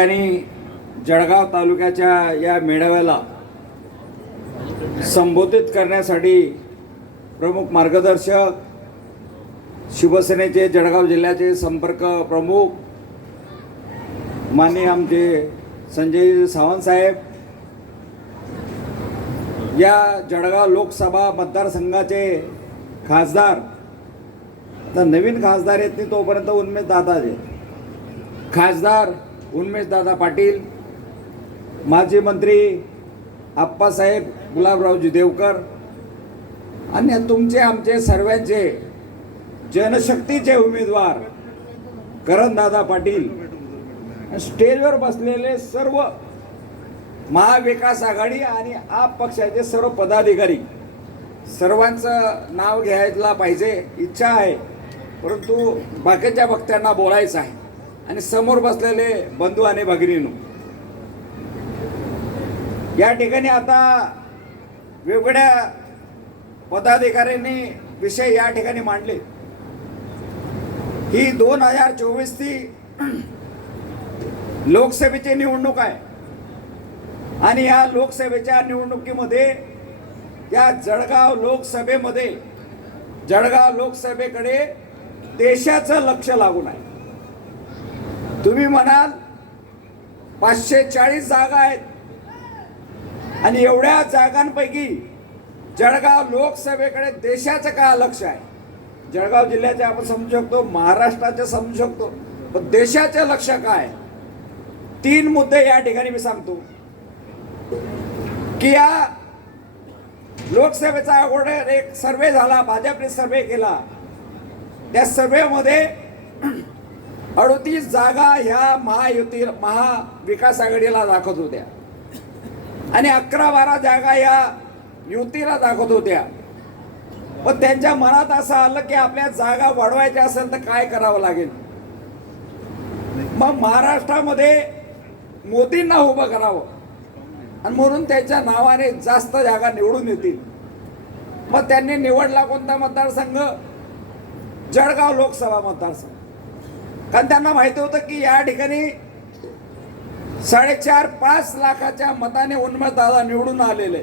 ठिकाणी जळगाव तालुक्याच्या या मेळाव्याला संबोधित करण्यासाठी प्रमुख मार्गदर्शक शिवसेनेचे जळगाव जिल्ह्याचे संपर्क प्रमुख माननीय आमचे संजय सावंत साहेब या जळगाव लोकसभा मतदारसंघाचे खासदार तर नवीन खासदार येत नाही तोपर्यंत उन्मेष दादाचे. खासदार उन्मेशदादा पाटील माजी मंत्री आप्पासाहेब गुलाबरावजी देवकर आणि तुमचे आमचे सर्वांचे जनशक्तीचे उमेदवार करणदादा पाटील स्टेजवर बसलेले सर्व महाविकास आघाडी आणि आप पक्षाचे सर्व पदाधिकारी सर्वांचं नाव घ्यायला पाहिजे इच्छा आहे. परंतु बाकीच्या वक्त्यांना बोलायचं आहे. आणि समोर बसलेले बंधू आणि भगिनीनो या ठिकाणी आता वेगवेगळ्या पदाधिकाऱ्यांनी विषय या ठिकाणी मांडले. ही दोन हजार चोवीस ती लोकसभेची निवडणूक आहे. आणि या लोकसभेच्या निवडणुकीमध्ये या जळगाव लोकसभेमध्ये जळगाव लोकसभेकडे देशाचं लक्ष लागून आहे. तुम्ही म्हणाल पाचशे चाळीस जागा आहेत. आणि एवढ्या जागांपैकी जळगाव लोकसभेकडे देशाचं काय लक्ष आहे? जळगाव जिल्ह्याचे आपण समजू शकतो महाराष्ट्राचे समजू शकतो पण देशाचे लक्ष काय तीन मुद्दे या ठिकाणी मी सांगतो. की या लोकसभेचा अगोदर एक सर्वे झाला भाजपने सर्वे केला. त्या सर्वेमध्ये अडतीस जागा ह्या महायुती महाविकास आघाडीला दाखवत होत्या. आणि अकरा बारा जागा या युतीला दाखवत होत्या. पण त्यांच्या मनात असं आलं की आपल्या जागा वाढवायच्या असेल तर काय करावं लागेल? मग महाराष्ट्रामध्ये मोदींना उभं करावं. आणि म्हणून त्यांच्या नावाने जास्त जागा निवडून येतील. मग त्यांनी निवडला कोणता मतदारसंघ? जळगाव लोकसभा मतदारसंघ. कारण त्यांना माहिती होतं की या ठिकाणी साडेचार पाच लाखाच्या मताने उन्मत दादा निवडून आलेले.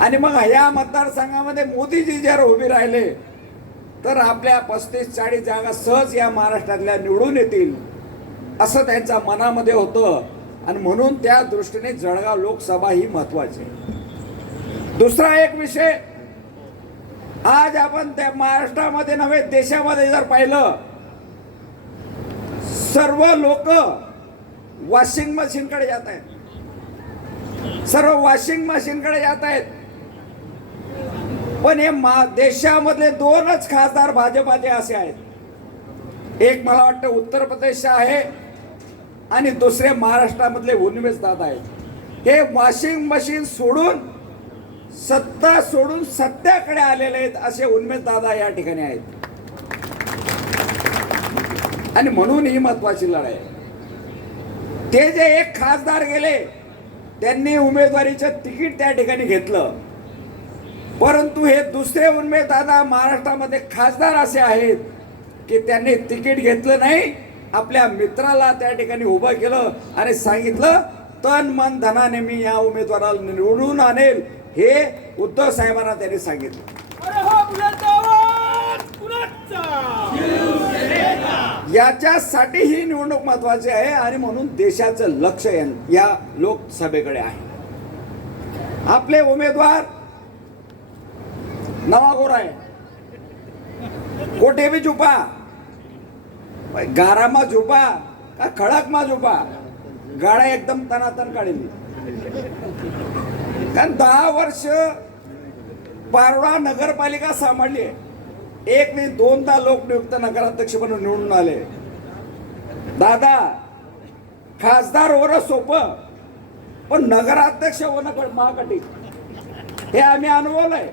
आणि मग ह्या मतदारसंघामध्ये मोदीजी जर उभे राहिले तर आपल्या पस्तीस चाळीस जागा सहज या महाराष्ट्रातल्या निवडून येतील असं त्यांच्या मनामध्ये होतं. आणि म्हणून त्या दृष्टीने जळगाव लोकसभा ही महत्वाची दुसरा एक विषय आज आपण त्या महाराष्ट्रामध्ये नव्हे देशामध्ये जर पाहिलं सर्व लोक वॉशिंग मशीनकडे जात आहेत. सर्व वॉशिंग मशीनकडे जात आहेत. पण हे मा देशामधले दोनच खासदार भाजपाचे असे आहेत. एक मला वाटतं उत्तर प्रदेश आहे आणि दुसरे महाराष्ट्रामधले उन्मेष दादा आहेत. हे वॉशिंग मशीन सोडून सत्ता सोडून सत्याकडे आलेले आहेत असे उन्मेष दादा या ठिकाणी आहेत. आणि म्हणून ही महत्वाची लढाई आहे. ते जे एक खासदार गेले त्यांनी उमेदवारीचं तिकीट त्या ठिकाणी घेतलं. परंतु हे दुसरे उमेदवार दादा महाराष्ट्रामध्ये खासदार असे आहेत की त्यांनी तिकीट घेतलं नाही आपल्या मित्राला त्या ठिकाणी उभं केलं आणि सांगितलं तन मन धनाने मी या उमेदवाराला निवडून आणेल. हे उद्धव साहेबांना त्यांनी सांगितलं अरे हो मुलांचा आवाज कुणाचा याच्यासाठी ही निवडणूक महत्वाची आहे आणि म्हणून देशाचं लक्ष या- या लोकसभेकडे आहे. आपले उमेदवार नवागोर आहे. कोठे बी झुपा. गारामा झुपा का खडकमा झुपा. गाड्या एकदम तनातन काढेल. कारण दहा वर्ष पारोडा नगरपालिका सांभाळली आहे. एक नाही दोनदा लोकनियुक्त नगराध्यक्ष म्हणून निवडून आले. दादा खासदार होणं सोपं पण नगराध्यक्ष होणं महाकटी हे आम्ही अनुभवलंय.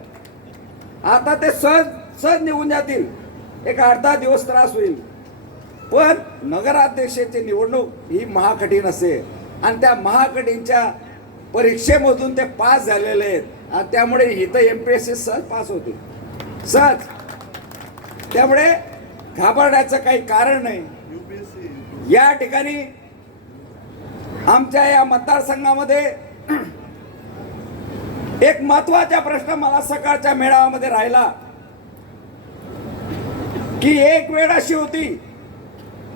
आता ते सहज सहज निघून जातील. एक अर्धा दिवस त्रास होईल. पण नगराध्यक्षाची निवडणूक ही महाकठीण असते आणि त्या महाकठीणच्या परीक्षेमधून ते पास झालेले आहेत. आणि त्यामुळे इथं एम पी एस सी सहज पास होतील. सहज. त्यामुळे घाबरण्याचं काही कारण नाही. या ठिकाणी आमच्या या मतदारसंघामध्ये एक महत्त्वाचा प्रश्न मला सकाळच्या मेळाव्यामध्ये राहिला. की एक वेळ अशी होती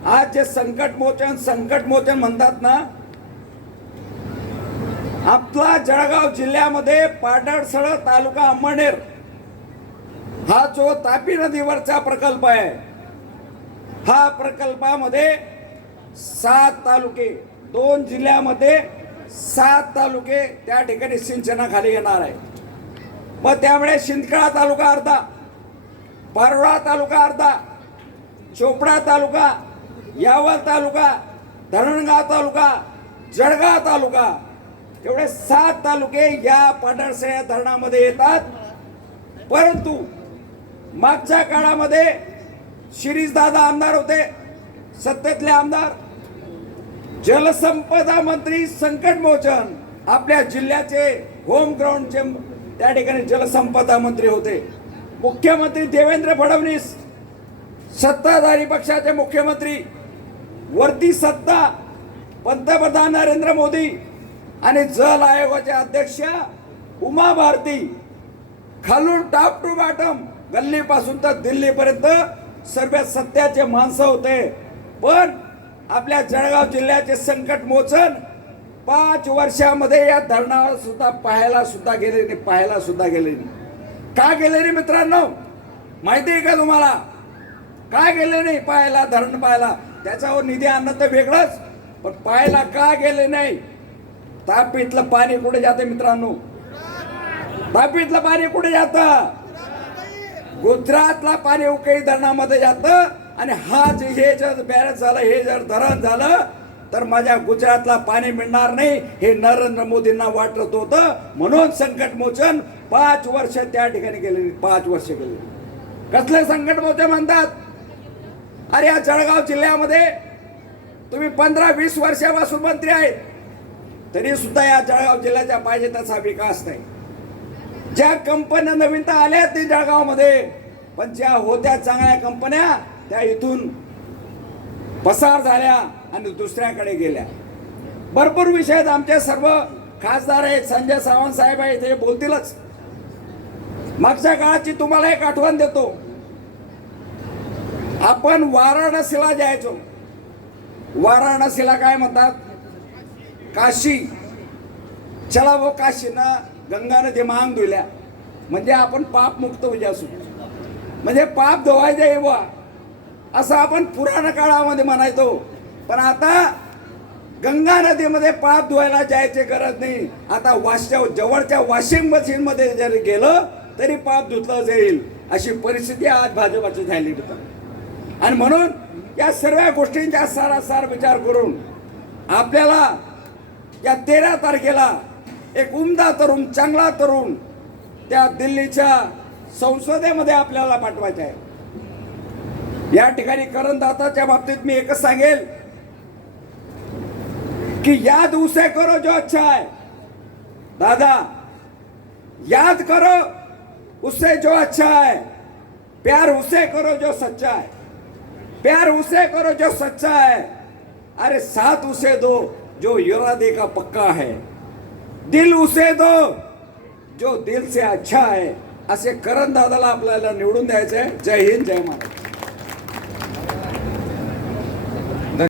आज जे संकट मोचन संकट मोचन म्हणतात ना आपला जळगाव जिल्ह्यामध्ये पाडळसळ तालुका अंमळनेर हा जो तापी नदीवरचा प्रकल्प आहे हा प्रकल्पामध्ये सात तालुके दोन जिल्ह्यामध्ये सात तालुके त्या ठिकाणी सिंचनाखाली येणार आहे. मग त्यामुळे शिंदखेडा तालुका अर्धा पारोळा तालुका अर्धा चोपडा तालुका यावल तालुका धरणगाव तालुका जळगाव तालुका एवढे सात तालुके या पांढरसळ्या धरणामध्ये येतात. परंतु मागच्या काळामध्ये शिरीषदादा आमदार होते सत्तेतले आमदार. जलसंपदा मंत्री संकट मोचन आपल्या जिल्ह्याचे होम ग्राउंडचे त्या ठिकाणी जलसंपदा मंत्री होते. मुख्यमंत्री देवेंद्र फडणवीस सत्ताधारी पक्षाचे मुख्यमंत्री वरती सत्ता पंतप्रधान नरेंद्र मोदी आणि जल आयोगाचे अध्यक्ष उमा भारती. खालून टॉप टू बॉटम गल्लीपासून तर दिल्लीपर्यंत सर्व सत्याचे माणसं होते. पण आपल्या जळगाव जिल्ह्याचे संकट मोचन पाच वर्षामध्ये या धरणावर सुद्धा पाहायला सुद्धा गेले नाही पाहायला सुद्धा गेले नाही. का गेले नाही मित्रांनो? माहिती आहे का तुम्हाला? का गेले नाही पाहायला धरण पाहायला? त्याच्यावर निधी आणणं तर वेगळंच पण पाहायला का गेले नाही? तापीतलं पाणी कुठे जाते मित्रांनो? तापीतलं पाणी कुठे जातं? गुजरातला पाणी उकळी धरणामध्ये जातं आणि हा जे हे जर बॅरेज झालं हे जर धरण झालं तर माझ्या गुजरातला पाणी मिळणार नाही हे नरेंद्र मोदींना वाटत होतं. म्हणून संकट मोचन पाच वर्ष त्या ठिकाणी गेले पाच वर्ष गेले. कसले संकट मोचन म्हणतात? अरे या जळगाव जिल्ह्यामध्ये तुम्ही पंधरा वीस वर्षापासून मंत्री आहेत. तरी सुद्धा या जळगाव जिल्ह्याचा पाहिजे तसा विकास नाही. ज्या कंपन्या नवीनता आल्या ते जळगावमध्ये पण ज्या होत्या चांगल्या कंपन्या त्या इथून पसार झाल्या आणि दुसऱ्याकडे गेल्या. भरपूर विषय आहेत. आमचे सर्व खासदार आहेत. संजय सावंत साहेब आहेत. हे बोलतीलच. मागच्या काळाची तुम्हाला एक आठवण देतो. आपण वाराणसीला जायचो. वाराणसीला काय म्हणतात? काशी. चला हो वो काशीनं गंगा नदी मांग धुल्या. म्हणजे आपण पाप मुक्त म्हणजे असू. म्हणजे पाप धुवायचं आहे असं आपण पुराण काळामध्ये म्हणायचो. पण आता गंगा नदीमध्ये पाप धुवायला जायची गरज नाही. आता वाशच्या जवळच्या वॉशिंग मशीनमध्ये जरी गेलं तरी पाप धुतलं जाईल. अशी परिस्थिती आज भाजपाची झाली होती आणि म्हणून या सर्व गोष्टींचा सारासार विचार करून आपल्याला या तेरा तारखेला एक उमदा तरुण चांगला तरुण त्या दिल्लीच्या संसदेमध्ये आपल्याला पाठवायचा आहे. या ठिकाणी करणदाताच्या बाबतीत मी एकच सांगेल की याद उसे करो जो अच्छा है. दादा याद करो उससे जो अच्छा है. प्यार उसे करो जो सच्चा है. प्यार उसे करो जो सच्चा है. अरे साथ उसे दो जो युरादे का पक्का है। दिल उसे दो। जो दिल से अच्छा आहे असे करण दादाला आपल्याला निवडून द्यायचं आहे जय हिंद जय महाराज.